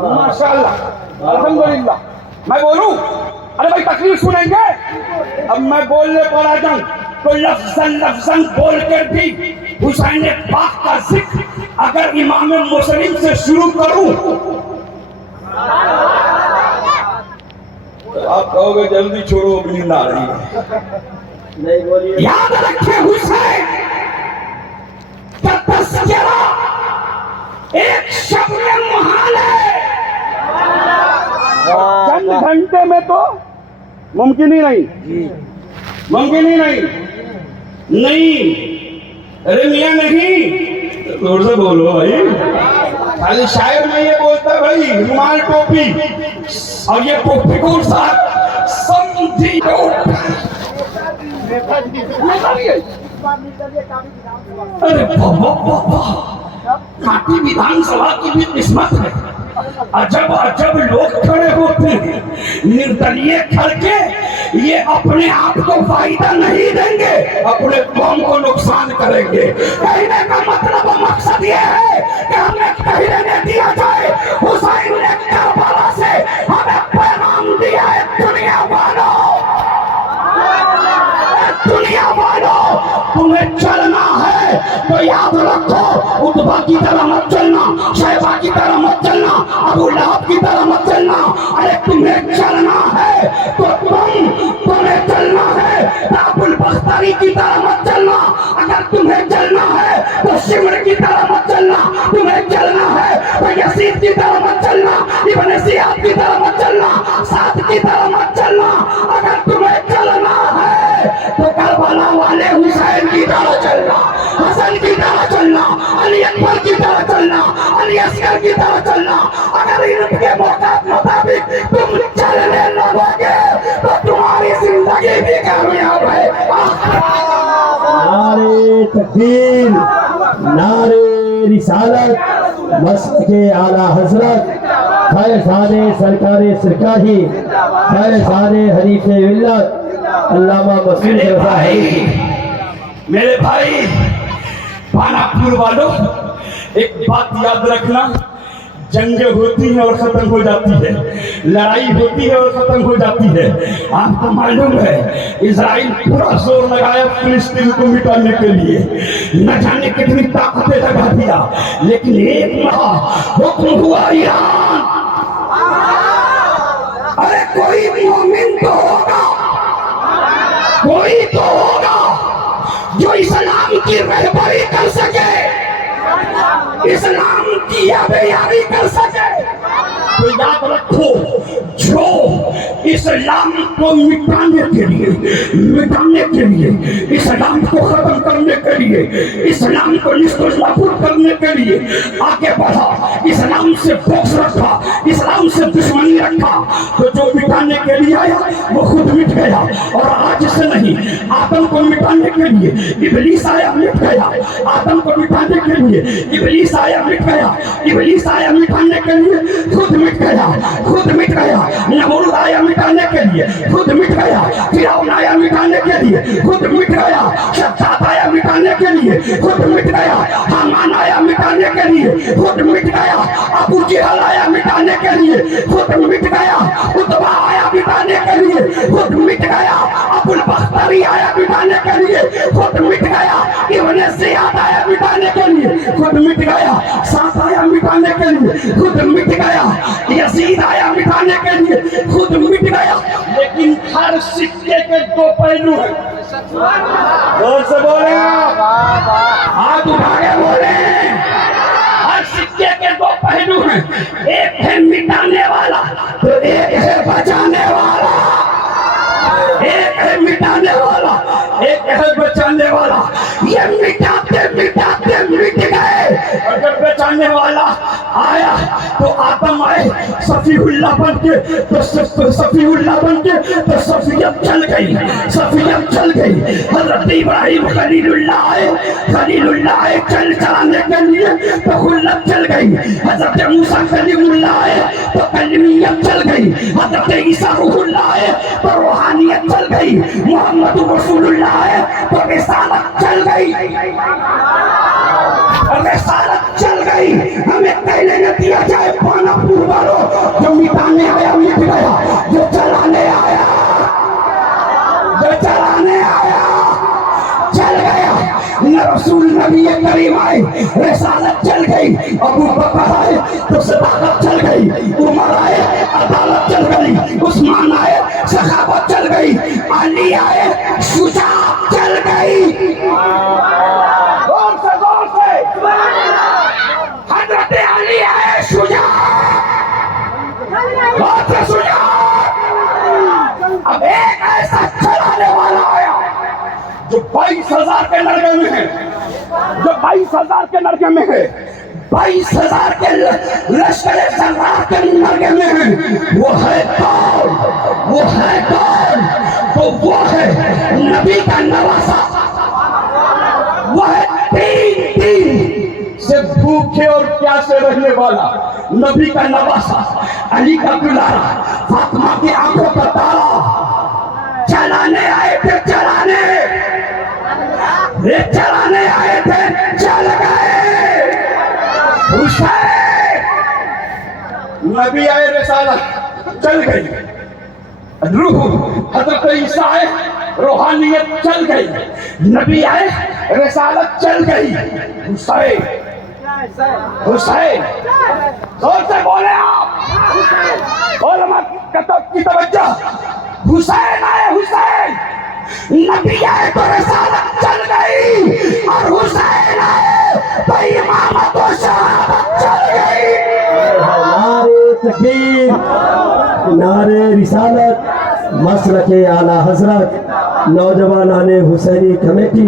माशाल्लाह अल्हम्दुलिल्लाह। मैं बोलूं? अरे भाई तकरीर सुनेंगे? अब मैं बोलने पर आ जाऊं तो लफ्जन लफ्जन बोल कर भी हुसैन पाक का जिक्र अगर इमाम मुस्लिम से शुरू करूं तो आप कहोगे जल्दी छोड़ो, नींद आ रही है। नहीं बोलिए। याद रखें हुसैन का तज़किरा एक शब्द में मुहाल है, चंद घंटे में तो मुमकिन ही नहीं, मुमकिन ही नहीं। अरे मियां नहीं, जोर से बोलो भाई। खाली शायर में ये बोलता भाई रुमाल टोपी, और ये टोपी कौन सा? समझी अरे बाबा, काटी विधानसभा की भी किस्मत है। अजब अजब लोग खड़े होते हैं निर्दलीय करके, ये अपने आप को फायदा नहीं देंगे, अपने कौम को नुकसान करेंगे। कहने का मतलब मकसद ये है कि हमें कहने नहीं दिया जाए हुसैन ने करबला से हमें पैगाम दिया है, दुनिया वालों तुम्हें चलना है तो याद रखो, उतबा की तरह मत चलना, शैबा की तरह मत चलना, अबू लहब की तरह मत चलना। अरे तुम्हें चलना है तो तुम्हें चलना है अबुल बख्तरी की तरह मत चलना। अगर तुम्हें चलना है तो शिमर की तरह मत चलना, तुम्हें चलना है तो यसीद की तरह मत चलना, इब्न सियाद की तरह मत चलना, साद की तरह मत चलना। अगर तुम्हें चलना है तो करबला वाले हुसैन की तरह चलना, हसन की तरह चलना, अली अकबर की तरह चलना, अली असगर की तरह चलना। अगर इनके मुताबिक तुम चलने लगोगे तो तुम्हारी जिंदगी भी कामयाब है। नारे तकबीर, नारे रिसालत, मस्के आला हजरत खैरजादे सरकारे सरकारी, खैरजादे हरीफे मिल्लत अल्लामा मसूद रज़ा है। मेरे भाई पानापुर वालों, एक बात याद रखना, जंगें होती हैं और खत्म हो जाती है, लड़ाई होती है और खत्म हो जाती है। आपको मालूम है इजराइल पूरा जोर लगाया फिलिस्तीन को मिटाने के लिए, न जाने कितनी ताकतें लगा दिया, लेकिन एक महा हुक्म हुआ ईरान। अरे कोई मोमिन तो होगा, कोई तो होगा जो इस्लाम की रहबरी कर सके, इस्लाम की यारी कर सके। तो याद रखो, जो इस्लाम को मिटाने के लिए, इस्लाम को खत्म करने के लिए, इस्लाम को निष्प्रभावित करने के लिए आगे बढ़ा, इस्लाम से बख्श रखा, इस्लाम से दुश्मनी रखा, तो जो मिटाने के लिए आया वो खुद मिट गया। और आज से नहीं, आदम को मिटाने के लिए इब्लीस आया, मिट गया। आदम को मिटाने के लिए इब्लीस आया, मिट गया। इब्लीस आया मिटाने के लिए, खुद मिट गया, खुद मिट गया। नमरूद आया मिटाने के लिए, खुद मिट गया। फिरौन आया मिटाने के लिए, खुद मिट गया। शद्दाद आया मिटाने के लिए, खुद मिट गया। हामान आया मिटाने के लिए, खुद मिट गया। अबू जहल आया मिटाने के लिए, खुद मिट गया। उतबा आया मिटाने के लिए, खुद मिट गया। अबुल बख्तरी आया मिटाने के लिए, खुद मिट गया। इब्न सियाद आया मिटाने के लिए, खुद मिट गया। साद आया मिटाने के लिए, खुद मिट गया। यजीद आया मिटाने के लिए, खुद मिट गया। लेकिन हर सिक्के के दो पहलू हैं। जोर से बोले, हाथ उठा के बोले। हर सिक्के के दो पहलू हैं, एक है मिटाने वाला तो एक है बचाने वाला। एक है मिटाने वाला, एक है बचाने वाला। ये मिटाते मिटाते मिट गए, और जब बचाने वाला आया तो आदम आए सफीउल्लाह बन के, तो सफीउल्लाह बन के तो सफियत चल गई, सफियत चल गई। हजरत इब्राहिम खलीलुल्लाह आए चल चलाने के लिए, तो खुल्लत चल गई। हजरत मूसा कलीमुल्लाह आए तो कलीमियत चल गई। हजरत ईसा रूहुल्लाह आए तो रूहानियत चल गई। मोहम्मद रसूलुल्लाह आए तो रिसालत चल गई, रिसालत चल गई। हमें कहने न दिया जाए पानापुर वालों, आए रिसालत चल गई, अबू बकर आए तो सदाकत चल गई, उमर आए अदालत चल गई, उस्मान आए सखावत चल गई, अली आए शुजाअत चल गई। जोर से हजरत अली आए शुजाअत, बहुत शुजाअत। अब एक ऐसा चलाने वाला आया जो 22,000 के लड़के में है, जो 22,000 के लड़के में है, 22,000 के लश्कर सरार के लड़के में है। वो है कौन? वो है कौन? तो वो है नबी का नवासा, वो है तीन से भूखे और प्यासे रहने वाला नबी का नवासा, अली का दुलारा, फातिमा की आंखों का तारा। चलाने आए थे, चलाने आए थे, चल गए। हुसैन नबी आए रिसालत चल गई, रूह हजरत ईसा आए रूहानियत चल गई, नबी आए रिसालत चल गई। हुसैन जोर से बोले आप, उलमा की तवज्जो। हुसैन आए, हुसैन नबी आए तो रिसालत चल गई, और हुसैन आए तो इमामत और शहादत चल गई। नारे तकबीर, नारे रिसालत, मसलके आला हजरत, नौजवानाने हुसैनी कमेटी।